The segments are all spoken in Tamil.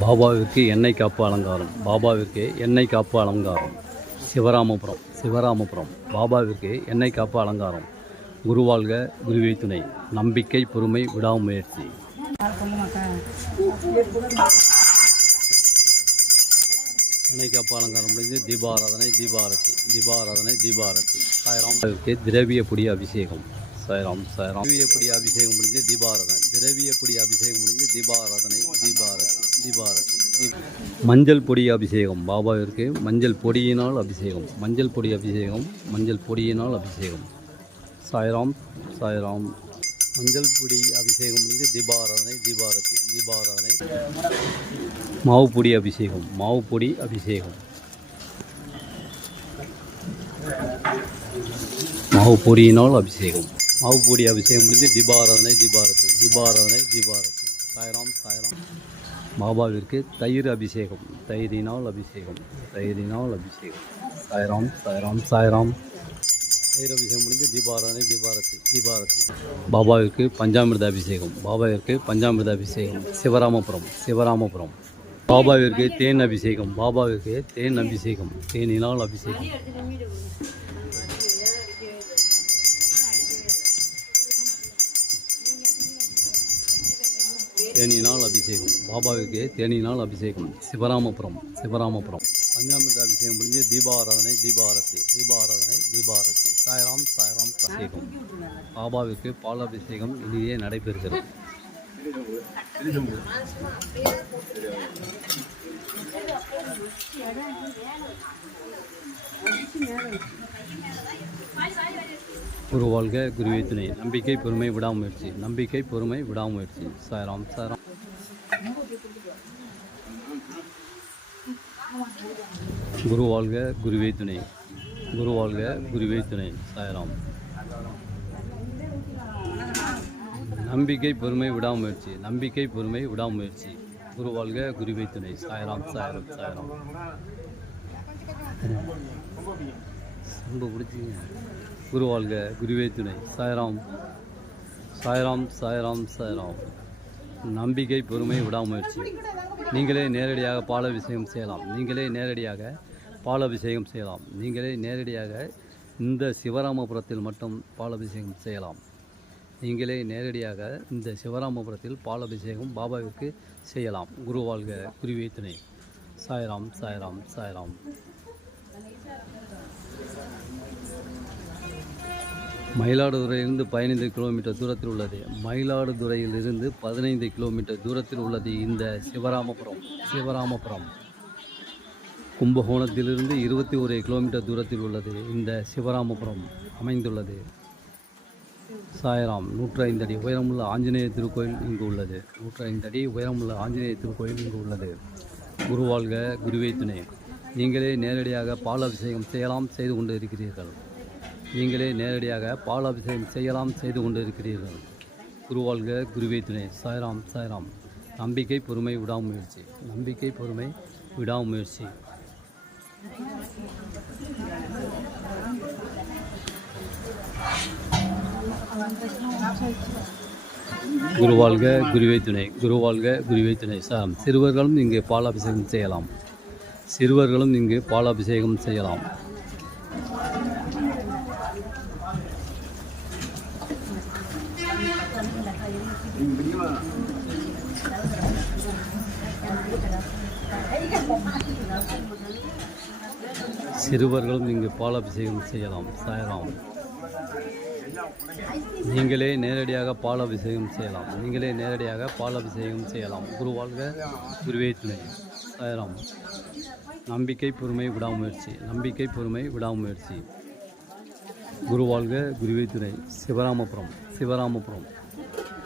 பாபாவிற்கு எண்ணெய் காப்பு அலங்காரம். பாபாவிற்கு எண்ணெய் காப்பு அலங்காரம். சிவராமபுரம் சிவராமபுரம். பாபாவிற்கு எண்ணெய் காப்பு அலங்காரம். குருவாழ்க குருவே துணை. நம்பிக்கை பொறுமை விடாமுயற்சி. எண்ணெய் காப்பு அலங்காரம் முடிஞ்சு தீபாராதனை தீபாரதி. தீபாராதனை தீபாரதி. ஆயிரம். திரவிய பொடி அபிஷேகம். சாய்ராம் சாய்ராம் திரவிய பொடி அபிஷேகம் முடிஞ்சு தீபாராதனை. திரவிய பொடி அபிஷேகம் முடிஞ்சு தீபாராதனை தீபாரதி தீபாரதி தீப- மஞ்சள் பொடி அபிஷேகம். பாபாவிற்கு மஞ்சள் பொடியினால் அபிஷேகம். மஞ்சள் பொடி அபிஷேகம் மஞ்சள் பொடியினால் அபிஷேகம். சாய்ராம் சாய்ராம் மஞ்சள் பொடி அபிஷேகம் முடிஞ்சு தீபாராதனை தீபாரதி தீபாராதனை. மாவு பொடி அபிஷேகம். மாவு பொடி அபிஷேகம். மாவு பொடியினால் அபிஷேகம். மாவுப்பூடி அபிஷேகம் முடிஞ்சு தீபாராதனை தீபாரத்து தீபாராதனை தீபாரத்து. சாய்ராம் சாய்ராம். பாபாவிற்கு தயிர் அபிஷேகம் தயிரினால் அபிஷேகம் தயிரினால் அபிஷேகம். சாய்ராம் சாய்ராம் சாய்ராம். தயிர் அபிஷேகம் முடிஞ்சு தீபாராதனை தீபாரதி தீபாரதி பாபாவிற்கு பஞ்சாமிர்த அபிஷேகம் பாபாவிற்கு பஞ்சாமிர்த அபிஷேகம். சிவராமபுரம் சிவராமபுரம். பாபாவிற்கு தேன் அபிஷேகம் பாபாவிற்கு தேன் அபிஷேகம் தேனினால் அபிஷேகம். தேனினால் அபிஷேகம். பாபாவுக்கு தேனினால் அபிஷேகம். சிவராமபுரம் சிவராமபுரம். பஞ்சாமிர்த அபிஷேகம் முடிஞ்சு தீபாராதனை தீபாரதி தீபாராதனை தீபாரதி. சாய்ராம் சாய்ராம் அபிஷேகம். பாபாவுக்கு பால் அபிஷேகம் இனியே நடைபெறுகிறது. குரு வாழ்க குருவே துணை. நம்பிக்கை பொறுமை விடாமுயற்சி. நம்பிக்கை பொறுமை விடாமுயற்சி. சாராம் சாராம் குரு வாழ்க குருவே துணை. குரு வாழ்க குருவே துணை. சாயராம். நம்பிக்கை பொறுமை விடாமுயற்சி. நம்பிக்கை பொறுமை விடாமுயற்சி. குரு வாழ்க குருவே துணை. சாயராம் சாயராம் சாயராம். ரொம்ப பிடிச்சிங்க. குரு வாழ்க குருவே துணை. சாய்ராம் சாய்ராம் சாய்ராம் சாய்ராம். நம்பிக்கை பொறுமை விடாமுயற்சி. நீங்களே நேரடியாக பாலாபிஷேகம் செய்யலாம். நீங்களே நேரடியாக பாலாபிஷேகம் செய்யலாம். நீங்களே நேரடியாக இந்த சிவராமபுரத்தில் மட்டும் பாலாபிஷேகம் செய்யலாம். நீங்களே நேரடியாக இந்த சிவராமபுரத்தில் பாலாபிஷேகம் பாபாவிற்கு செய்யலாம். குரு வாழ்க குருவே துணை. சாய்ராம் சாய்ராம் சாய்ராம். மயிலாடுதுறையிலிருந்து பதினைந்து கிலோமீட்டர் தூரத்தில் உள்ளது. மயிலாடுதுறையிலிருந்து பதினைந்து கிலோமீட்டர் தூரத்தில் உள்ளது இந்த சிவராமபுரம். சிவராமபுரம். கும்பகோணத்திலிருந்து இருபத்தி ஒரு கிலோமீட்டர் தூரத்தில் உள்ளது இந்த சிவராமபுரம் அமைந்துள்ளது. சாயராம் நூற்றி ஐந்து அடி உயரமுள்ள ஆஞ்சநேய திருக்கோயில் இங்கு உள்ளது. நூற்றி ஐந்து அடி உயரமுள்ள ஆஞ்சநேய திருக்கோயில் இங்கு உள்ளது. குருவாழ்க குருவே துணை. நீங்களே நேரடியாக பால் அபிஷேகம் செய்யலாம் செய்து கொண்டு இருக்கிறீர்கள். நீங்களே நேரடியாக பால் அபிஷேகம் செய்யலாம் செய்து கொண்டு இருக்கிறீர்கள் குருவாழ்க குருவே துணை சாய்ராம் சாய்ராம். நம்பிக்கை பொறுமை விடாமுயற்சி. நம்பிக்கை பொறுமை விடாமுயற்சி. குருவாழ்க குருவே துணை குருவாழ்க குருவே துணை சாம் சிறுவர்களும் இங்கு பாலாபிஷேகம் செய்யலாம். சிறுவர்களும் இங்கு பாலாபிஷேகம் செய்யலாம். சிறுவர்களும் இங்கு பாலாபிஷேகம் செய்யலாம் சாயலாம். நீங்களே நேரடியாக பாலாபிஷேகம் செய்யலாம். நீங்களே நேரடியாக பாலாபிஷேகம் செய்யலாம். குருவாழ்க குருவே துணை. சாயலாம். நம்பிக்கை பொறுமை விடாமுயற்சி. நம்பிக்கை பொறுமை விடாமுயற்சி. குருவாழ்க குருவே துணை. சிவராமபுரம் சிவராமபுரம்.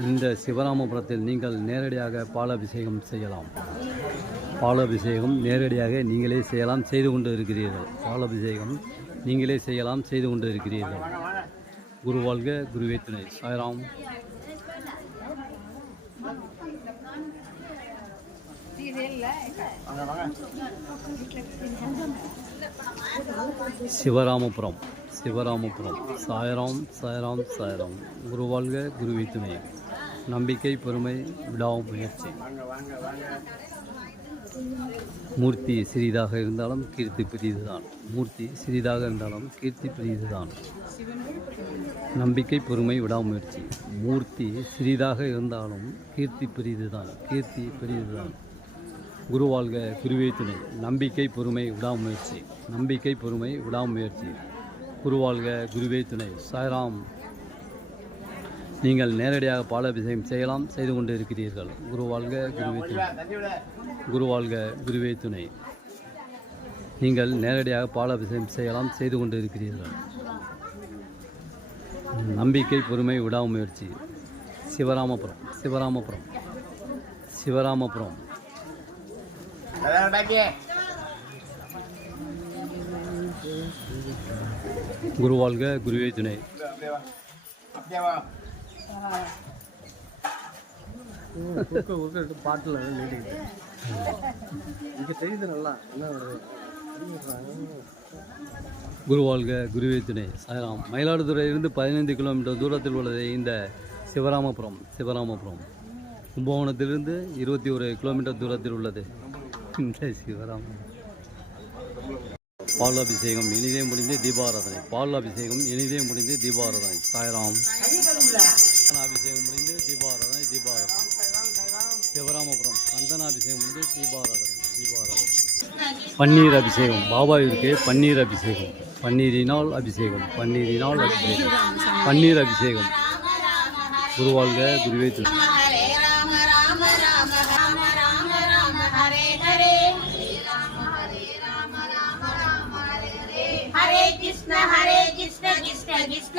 இந்த சிவராமபுரத்தில் நீங்கள் நேரடியாக பாலாபிஷேகம் செய்யலாம். பாலாபிஷேகம் நேரடியாக நீங்களே செய்யலாம் செய்து கொண்டு இருக்கிறீர்கள். பாலாபிஷேகம் நீங்களே செய்யலாம் செய்து கொண்டு இருக்கிறீர்கள். குரு வாழ்க குருவே துணை. சாய்ராம். சிவராமபுரம். சிவராமபுரம். சாய்ராம் சாய்ராம் சாய்ராம். குருவாழ்க வாழ்க துணை. நம்பிக்கை பொறுமை விடாமுயற்சி மூர்த்தி சிறிதாக இருந்தாலும் கீர்த்தி பெரியதுதான். மூர்த்தி சிறிதாக இருந்தாலும் கீர்த்தி பெரியதுதான். நம்பிக்கை பொறுமை விடாமுயற்சி மூர்த்தி சிறிதாக இருந்தாலும் கீர்த்தி பெரியதுதான். கீர்த்தி பெரியதுதான். குருவாழ்க குருவே துணை. நம்பிக்கை பொறுமை விடாமுயற்சி நம்பிக்கை பொறுமை விடாமுயற்சி குருவாழ்க குருவே துணை. சாய்ராம். நீங்கள் நேரடியாக பாலாபிஷேகம் செய்யலாம் செய்து கொண்டு இருக்கிறீர்கள் குரு வாழ்க குருவே துணை. குரு வாழ்க குருவே துணை. நீங்கள் நேரடியாக பாலாபிஷேகம் செய்யலாம் செய்து கொண்டு இருக்கிறீர்கள் நம்பிக்கை பொறுமை விடாமுயற்சி. சிவராமபுரம் சிவராமபுரம் சிவராமபுரம். குருவாழ்க குருவே துணை. பாட்டில் நீடிக்குது இங்கே தெரியுது நல்லா என்ன குரு குருவே துணை. மயிலாடுதுறையிலிருந்து பதினைந்து கிலோமீட்டர் தூரத்தில் உள்ளது இந்த சிவராமபுரம் சிவராமபுரம். கும்பகோணத்திலிருந்து இருபத்தி ஒரு கிலோமீட்டர் தூரத்தில் உள்ளது. இந்த சிவராமபுரம். பால் அபிஷேகம் இனிதே முடிந்து தீபாராதனை. பால் அபிஷேகம் இனிதே முடிந்து தீபாராதனை. சாய்ராம். கந்தனாபிஷேகம் முடிந்து தீபாராதனை தீபாராதனை. சிவராமபுரம் கந்தனாபிஷேகம் முடிந்து தீபாராதனை தீபாராதனை. பன்னீர் அபிஷேகம் பாபாவிற்கு பன்னீர் அபிஷேகம். பன்னீரினால் அபிஷேகம் பன்னீரினால் அபிஷேகம். பன்னீர் அபிஷேகம். குருவாழ்க குருவே கிருஷ்ண கிருஷ்ண கிருஷ்ண